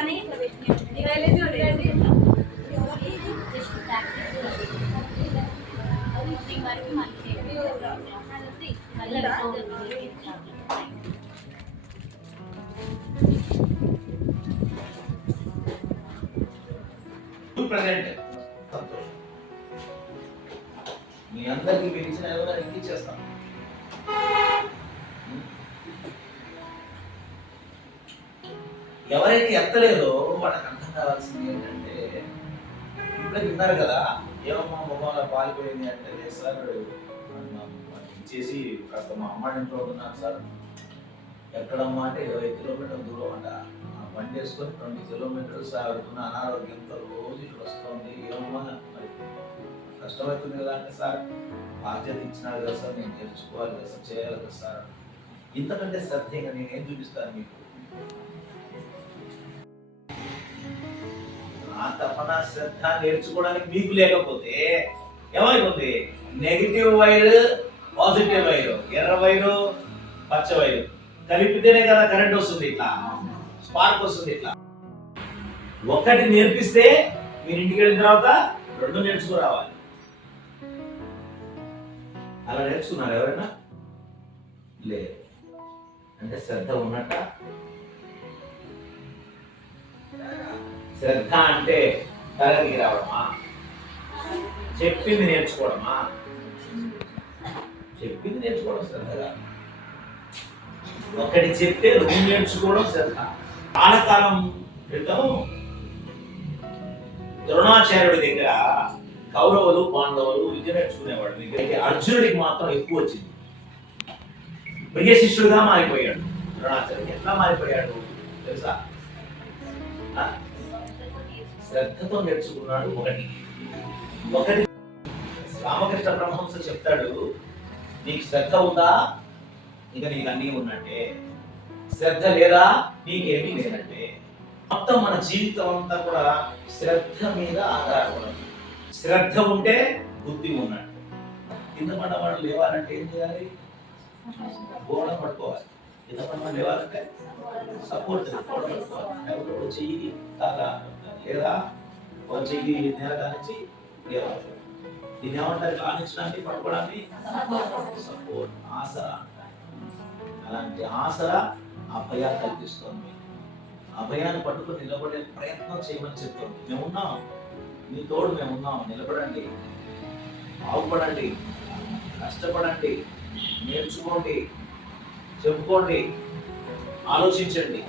సంతోషం. మీ అందరికి మీరు ఇచ్చిన ఏదైనా ఎక్కిచ్చేస్తాం. ఎవరైతే ఎత్తలేదో వాళ్ళకి అర్థం కావాల్సింది ఏంటంటే, ఇప్పుడే విన్నారు కదా, ఏమమ్మా మొహంలో పాలిపోయింది అంటే, సార్ ఇచ్చేసి కాస్త మా అమ్మాయి ఇంట్లో ఉంటున్నాను సార్. ఎక్కడమ్మా అంటే 20 కిలోమీటర్ల దూరం అంట. బండి వేసుకొని 20 కిలోమీటర్స్ ఆడుతున్న అనారోగ్యంతో రోజు ఇక్కడ వస్తుంది. ఏమమ్మా మరి కష్టమవుతుంది కదా అంటే, సార్ బాధ్యత ఇచ్చినాడు కదా సార్, నేను నేర్చుకోవాలి కదా సార్, చేయాలి కదా సార్. ఇంతకంటే శ్రద్ధగా నేనేం చూపిస్తాను మీకు? ఆ తపన శ్రద్ధ నేర్చుకోవడానికి మీకు లేకపోతే ఏమైపోతుంది? నెగిటివ్ వైర్, పాజిటివ్ వైర్, ఎర్ర వైరు, పచ్చ వైరు కలిపితేనే కదా కరెంట్ వస్తుంది, ఇట్లా స్పార్క్ వస్తుంది. ఇట్లా ఒకటి నేర్పిస్తే మీరు ఇంటికి వెళ్ళిన తర్వాత 2 నేర్చుకురావాలి. అలా నేర్చుకున్నారు ఎవరైనా? లేదు. అంటే శ్రద్ధ ఉన్నట్ట? శ్రద్ధ అంటే తరగతికి రావడమా? చెప్పింది నేర్చుకోవడమా? చెప్పింది నేర్చుకోవడం శ్రద్ధగా. ఒకటి చెప్తే 2 నేర్చుకోవడం శ్రద్ధ. కాలకాలం క్రితం ద్రోణాచార్యుడి దగ్గర కౌరవులు పాండవులు విద్య నేర్చుకునేవాడు. అయితే అర్జునుడికి మాత్రం ఎక్కువ వచ్చింది. ప్రియ శిష్యుడుగా మారిపోయాడు ద్రోణాచార్యుడు. ఎట్లా మారిపోయాడు తెలుసా? శ్రద్ధతో నేర్చుకున్నాడు. ఒకటి రామకృష్ణ పరమహంస చెప్తాడు, నీకు శ్రద్ధ ఉందా ఇక నీకు అన్నీ ఉన్నట్టే, శ్రద్ధ లేదా నీకేమీ లేనట్టే. మొత్తం మన జీవితం అంతా కూడా శ్రద్ధ మీద ఆధారపడదు. శ్రద్ధ ఉంటే బుద్ధి ఉన్నట్టు. కింద పడ్డవాడు లేవాలంటే ఏం చేయాలి? గోడ పట్టుకోవాలి. కింద పడ్డవాడు లేవాలంటే సపోర్ట్ పట్టుకోవాలి. చెయ్యి తాగా లేదా ఒక చెయ్యి నేల కానిచ్చి లేవాలి. దీన్ని ఏమంటారు? కానించడానికి పట్టుకోవడానికి సపోర్ట్, ఆసరా. అలాంటి ఆసరా అభయ కల్పిస్తుంది. అభయాన్ని పట్టుకుని నిలబడే ప్రయత్నం చేయమని చెప్తుంది. మేమున్నాం, మీ తోడు మేమున్నాం. నిలబడండి, బాగుపడండి, కష్టపడండి, నేర్చుకోండి, చెప్పుకోండి, ఆలోచించండి.